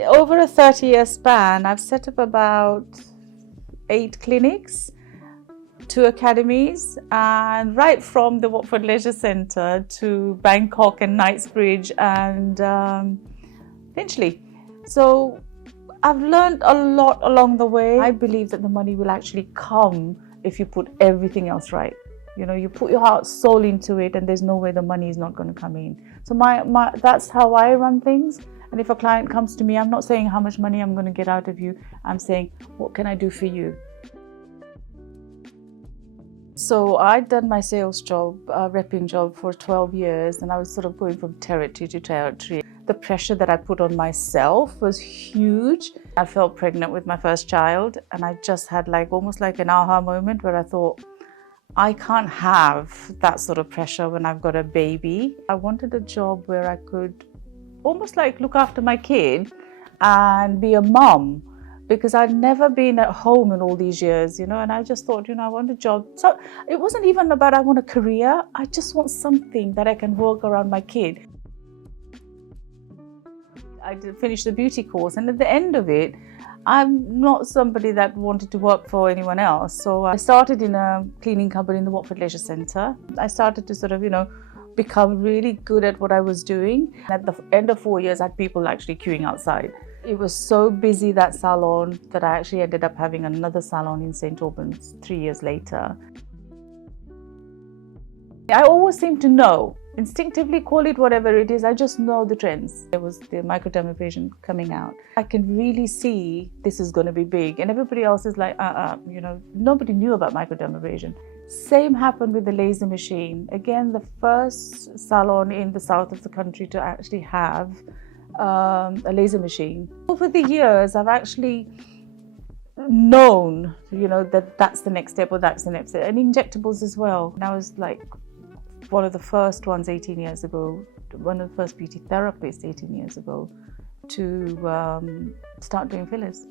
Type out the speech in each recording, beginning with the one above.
Over a 30-year span, I've set up about 8 clinics, 2 academies, and right from the Watford Leisure Centre to Bangkok and Knightsbridge and Finchley. So I've learned a lot along the way. I believe that the money will actually come if you put everything else right. You know, you put your heart, soul into it, and there's no way the money is not going to come in. So that's how I run things. And if a client comes to me, I'm not saying how much money I'm going to get out of you. I'm saying, what can I do for you? So I'd done my sales job, repping job for 12 years, and I was sort of going from territory to territory. The pressure that I put on myself was huge. I fell pregnant with my first child, and I just had almost like an aha moment where I thought, I can't have that sort of pressure when I've got a baby. I wanted a job where I could almost look after my kid and be a mum, because I'd never been at home in all these years, and I just thought, I want a job. So it wasn't even about I want a career. I just want something that I can work around my kid. I did finish the beauty course, and at the end of it, I'm not somebody that wanted to work for anyone else. So I started in a cleaning company in the Watford Leisure Centre. I started to sort of, become really good at what I was doing. At the end of 4 years, I had people actually queuing outside. It was so busy, that salon, that I actually ended up having another salon in St. Albans 3 years later. I always seem to know, instinctively, call it whatever it is, I just know the trends. There was the microdermabrasion coming out. I can really see this is going to be big, and everybody else is like, nobody knew about microdermabrasion. Same happened with the laser machine. Again, the first salon in the south of the country to actually have a laser machine. Over the years, I've actually known, that that's the next step or that's the next step. And injectables as well. And I was one of the first ones 18 years ago, one of the first beauty therapists 18 years ago to start doing fillers.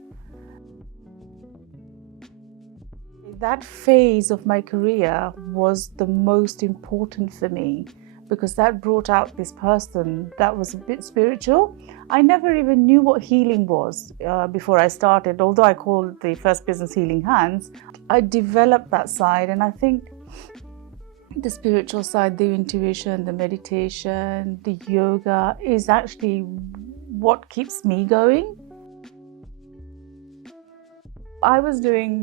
That phase of my career was the most important for me, because that brought out this person that was a bit spiritual. I never even knew what healing was before I started, although I called the first business Healing Hands. I developed that side, and I think the spiritual side, the intuition, the meditation, the yoga is actually what keeps me going. I was doing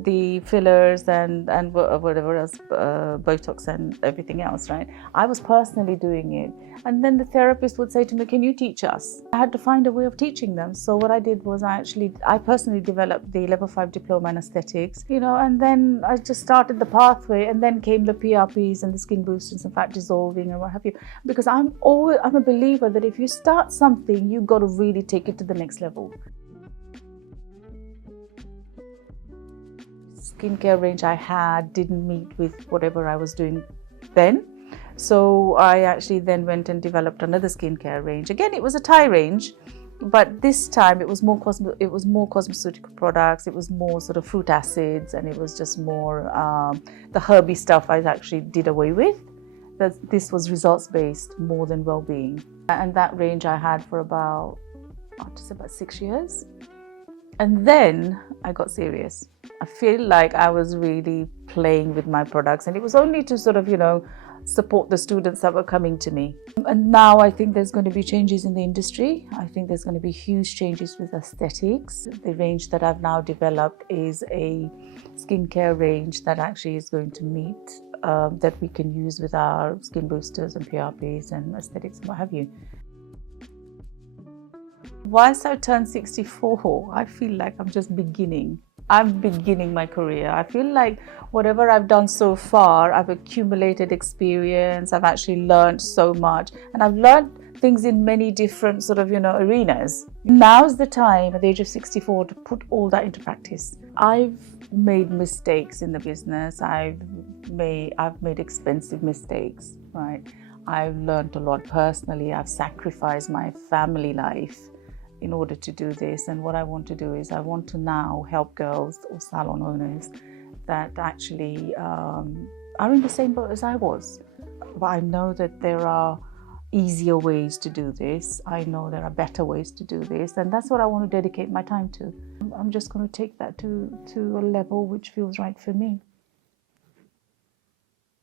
the fillers and whatever else, Botox and everything else, right? I was personally doing it. And then the therapist would say to me, can you teach us? I had to find a way of teaching them. So what I did was I personally developed the level 5 diploma in aesthetics, and then I just started the pathway, and then came the PRPs and the skin boosters and fat dissolving and what have you. Because I'm a believer that if you start something, you've got to really take it to the next level. Skincare range I had didn't meet with whatever I was doing then. So I actually then went and developed another skincare range. Again, it was a Thai range, but this time it was more cosmeceutical products. It was more sort of fruit acids, and it was just more the herby stuff I actually did away with. This was results-based more than well-being. And that range I had for about 6 years. And then I got serious. I feel like I was really playing with my products, and it was only to sort of, support the students that were coming to me. And now I think there's going to be changes in the industry. I think there's going to be huge changes with aesthetics. The range that I've now developed is a skincare range that actually is going to meet, that we can use with our skin boosters and PRPs and aesthetics and what have you. Whilst I turned 64, I feel like I'm just beginning. I'm beginning my career. I feel like whatever I've done so far, I've accumulated experience. I've actually learned so much, and I've learned things in many different sort of, arenas. Now's the time at the age of 64 to put all that into practice. I've made mistakes in the business. I've made expensive mistakes, right? I've learned a lot personally. I've sacrificed my family life in order to do this. And what I want to do is I want to now help girls or salon owners that actually are in the same boat as I was. But I know that there are easier ways to do this. I know there are better ways to do this, and that's what I want to dedicate my time to. I'm just going to take that to a level which feels right for me.